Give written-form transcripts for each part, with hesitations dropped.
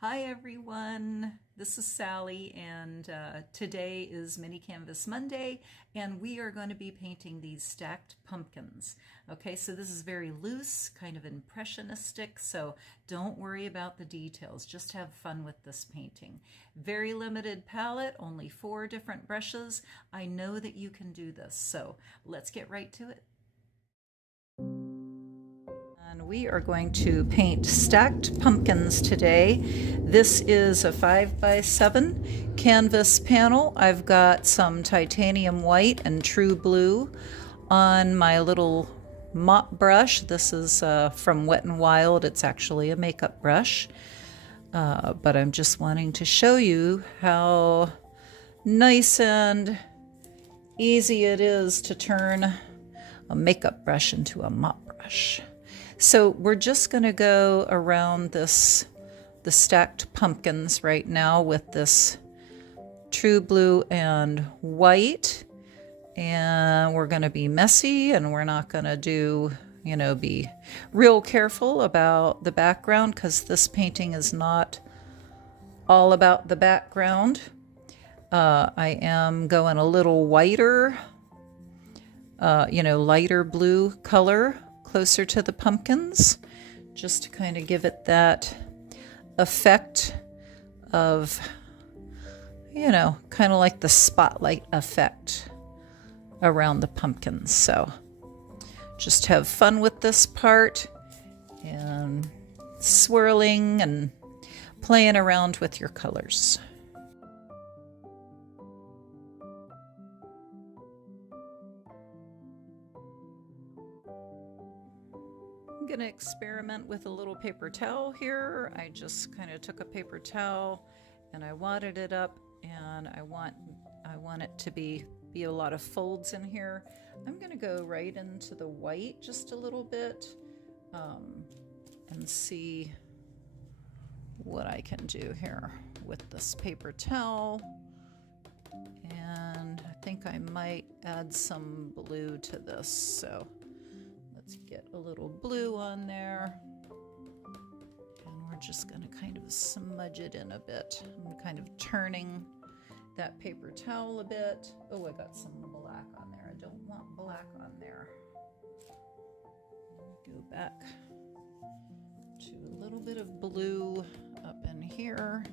Hi everyone, this is Sally and today is Mini Canvas Monday and we are going to be painting these stacked pumpkins. Okay, so this is very loose, kind of impressionistic, so don't worry about the details, just have fun with this painting. Very limited palette, only 4 different brushes. I know that you can do this, so let's get right to it. And we are going to paint stacked pumpkins today. This is a 5x7 canvas panel. I've got some titanium white and true blue on my little mop brush. This is from Wet n Wild. It's actually a makeup brush. But I'm just wanting to show you how nice and easy it is to turn a makeup brush into a mop brush. So we're just going to go around the stacked pumpkins right now with this true blue and white. And we're going to be messy and we're not going to be real careful about the background because this painting is not all about the background. I am going a little whiter, lighter blue color closer to the pumpkins, just to kind of give it that effect of, kind of like the spotlight effect around the pumpkins. So just have fun with this part and swirling and playing around with your colors. I'm going to experiment with a little paper towel here. I just kind of took a paper towel and I wadded it up, and I want it to be a lot of folds in here. I'm going to go right into the white just a little bit and see what I can do here with this paper towel. And I think I might add some blue to this, so let's get a little blue on there, and we're just going to kind of smudge it in a bit. I'm kind of turning that paper towel a bit. Oh, I got some black on there. I don't want black on there. Go back to a little bit of blue up in here.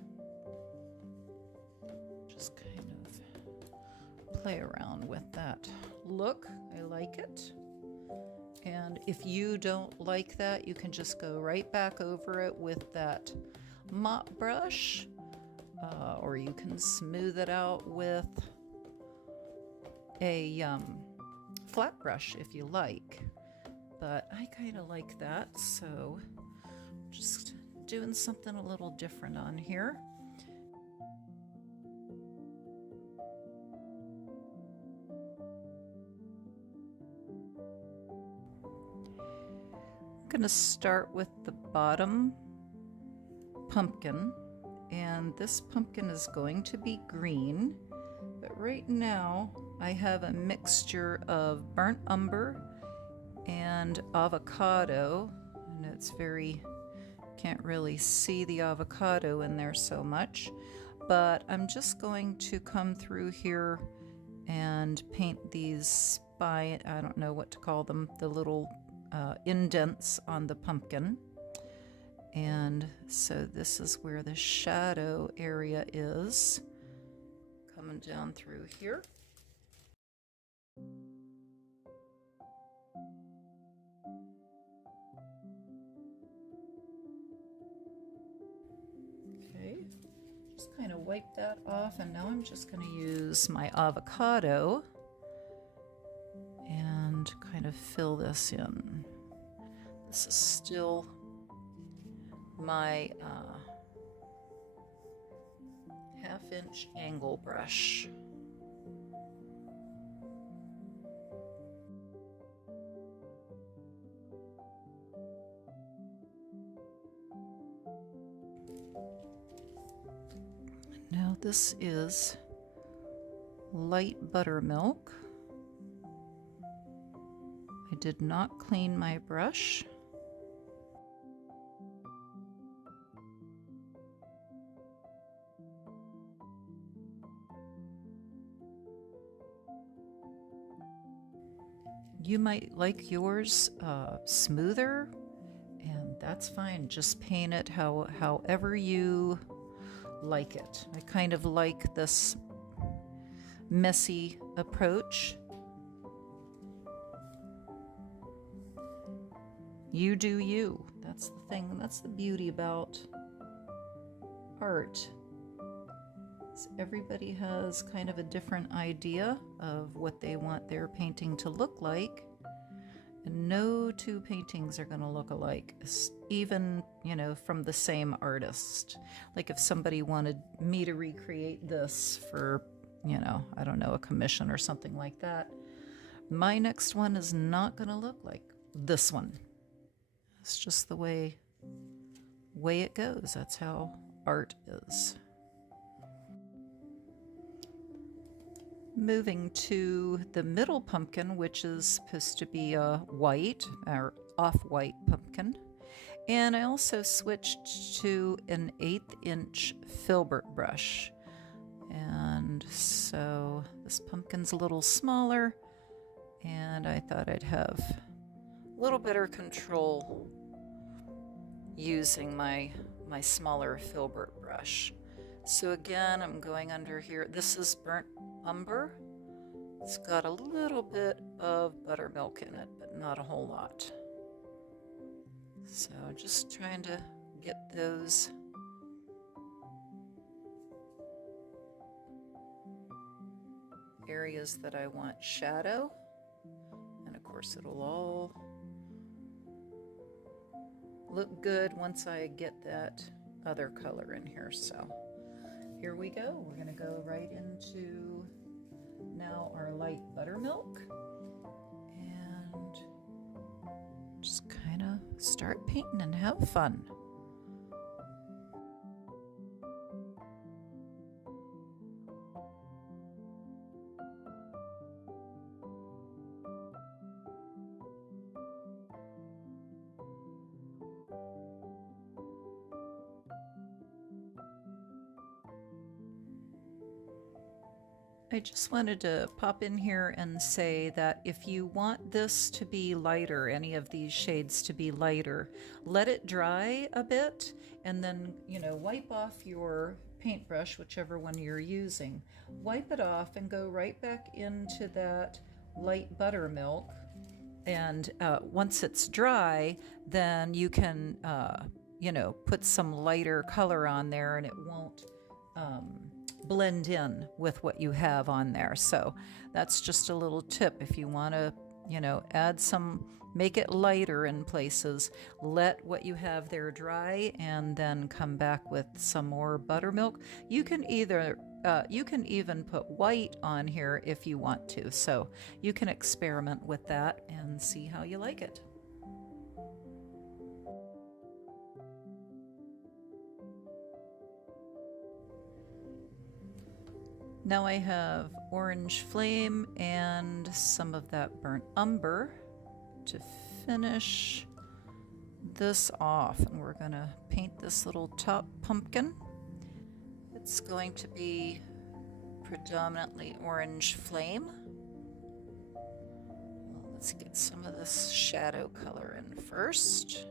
Just kind of play around with that look. I like it. And if you don't like that, you can just go right back over it with that mop brush, or you can smooth it out with a flat brush if you like. But I kind of like that, so just doing something a little different on here. I'm going to start with the bottom pumpkin, and this pumpkin is going to be green, but right now I have a mixture of burnt umber and avocado, and it's can't really see the avocado in there so much, but I'm just going to come through here and paint these I don't know what to call them, the little indents on the pumpkin. And so this is where the shadow area is, coming down through here. Okay, just kind of wipe that off, and now I'm just going to use my avocado and kind of fill this in. This is still my half-inch angle brush. Now this is light buttermilk. I did not clean my brush. You might like yours smoother, and that's fine. Just paint it however you like it. I kind of like this messy approach. You do you. That's the thing. That's the beauty about art. Everybody has kind of a different idea of what they want their painting to look like. And no two paintings are going to look alike, even, you know, from the same artist. Like if somebody wanted me to recreate this for, you know, I don't know, a commission or something like that, my next one is not going to look like this one. It's just the way it goes. That's how art is. Moving to the middle pumpkin, which is supposed to be a white or off-white pumpkin. And I also switched to an 1/8 inch Filbert brush. And so this pumpkin's a little smaller, and I thought I'd have a little better control using my smaller Filbert brush. So again, I'm going under here. This is burnt umber. It's got a little bit of buttermilk in it, but not a whole lot. So just trying to get those areas that I want shadow. And of course it'll all look good once I get that other color in here. So here we go. We're going to go right into now our light buttermilk and just kind of start painting and have fun. I just wanted to pop in here and say that if you want this to be lighter, any of these shades to be lighter, let it dry a bit and then, you know, wipe off your paintbrush, whichever one you're using. Wipe it off and go right back into that light buttermilk. And once it's dry, then you can, you know, put some lighter color on there and it won't blend in with what you have on there. So that's just a little tip. If you want to, you know, add some, make it lighter in places, let what you have there dry and then come back with some more buttermilk. You can either, you can even put white on here if you want to. So you can experiment with that and see how you like it. Now I have orange flame and some of that burnt umber to finish this off. And we're gonna paint this little top pumpkin. It's going to be predominantly orange flame. Well, let's get some of this shadow color in first.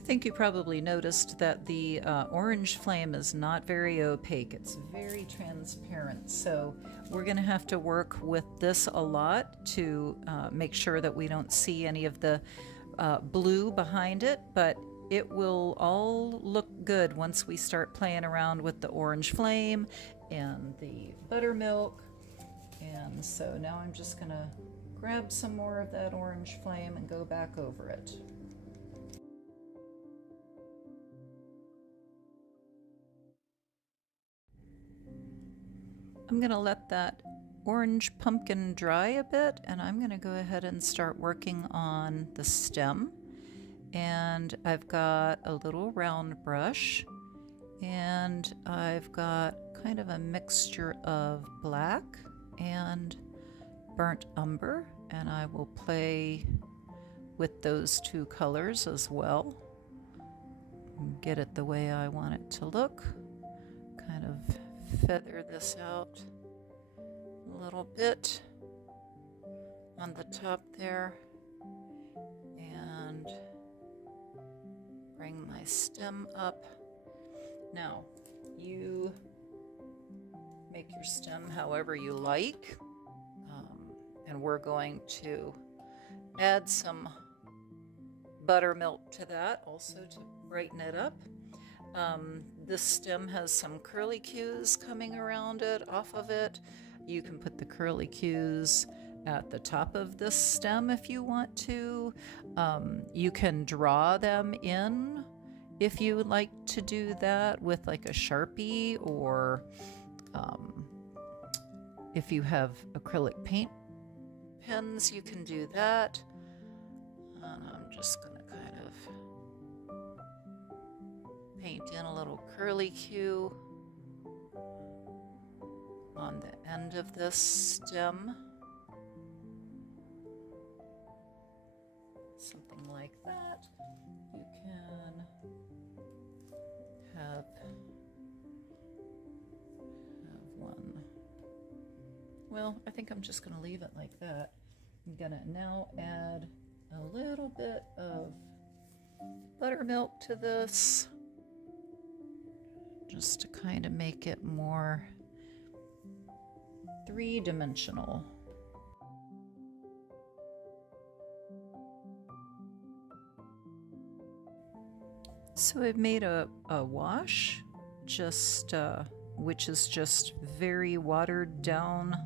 I think you probably noticed that the orange flame is not very opaque. It's very transparent. So we're going to have to work with this a lot to make sure that we don't see any of the blue behind it, but it will all look good once we start playing around with the orange flame and the buttermilk. And so now I'm just going to grab some more of that orange flame and go back over it. I'm going to let that orange pumpkin dry a bit, and I'm going to go ahead and start working on the stem. And I've got a little round brush, and I've got kind of a mixture of black and burnt umber, and I will play with those two colors as well. Get it the way I want it to look. kind of feather this out a little bit on the top there, and bring my stem up. Now, you make your stem however you like, and we're going to add some buttermilk to that also to brighten it up. This stem has some curlicues coming around it, off of it. You can put the curlicues at the top of this stem if you want to. You can draw them in if you would like to do that with like a Sharpie, or if you have acrylic paint pens, you can do that. And I'm just going to kind of paint in a little curlicue on the end of this stem. Something like that. You can have one. Well, I think I'm just going to leave it like that. I'm going to now add a little bit of buttermilk to this, just to kind of make it more three-dimensional. So I've made a wash, just which is just very watered down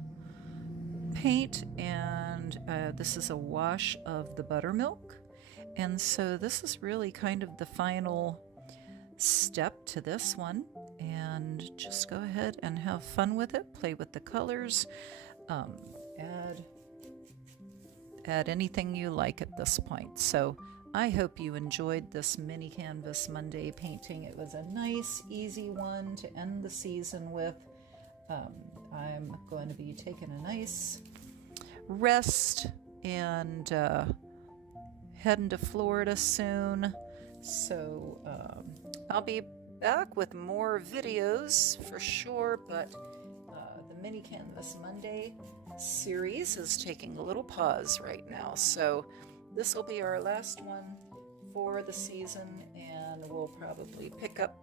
paint, and this is a wash of the buttermilk. And so this is really kind of the final step to this one, and just go ahead and have fun with it, play with the colors, add anything you like at this point. So I hope you enjoyed this mini canvas Monday painting. It was a nice, easy one to end the season with. I'm going to be taking a nice rest and heading to Florida soon. So I'll be back with more videos for sure, but the Mini Canvas Monday series is taking a little pause right now. So this will be our last one for the season, and we'll probably pick up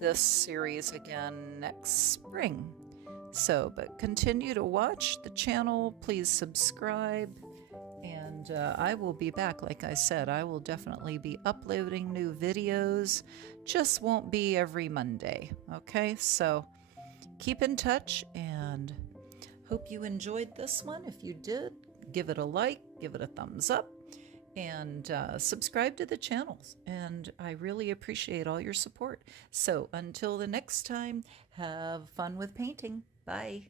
this series again next spring. So, but continue to watch the channel, please subscribe, and I will be back. Like I said, I will definitely be uploading new videos, just won't be every Monday. Okay, so keep in touch, and hope you enjoyed this one. If you did, give it a like, give it a thumbs up, and subscribe to the channels. And I really appreciate all your support. So until the next time, have fun with painting. Bye.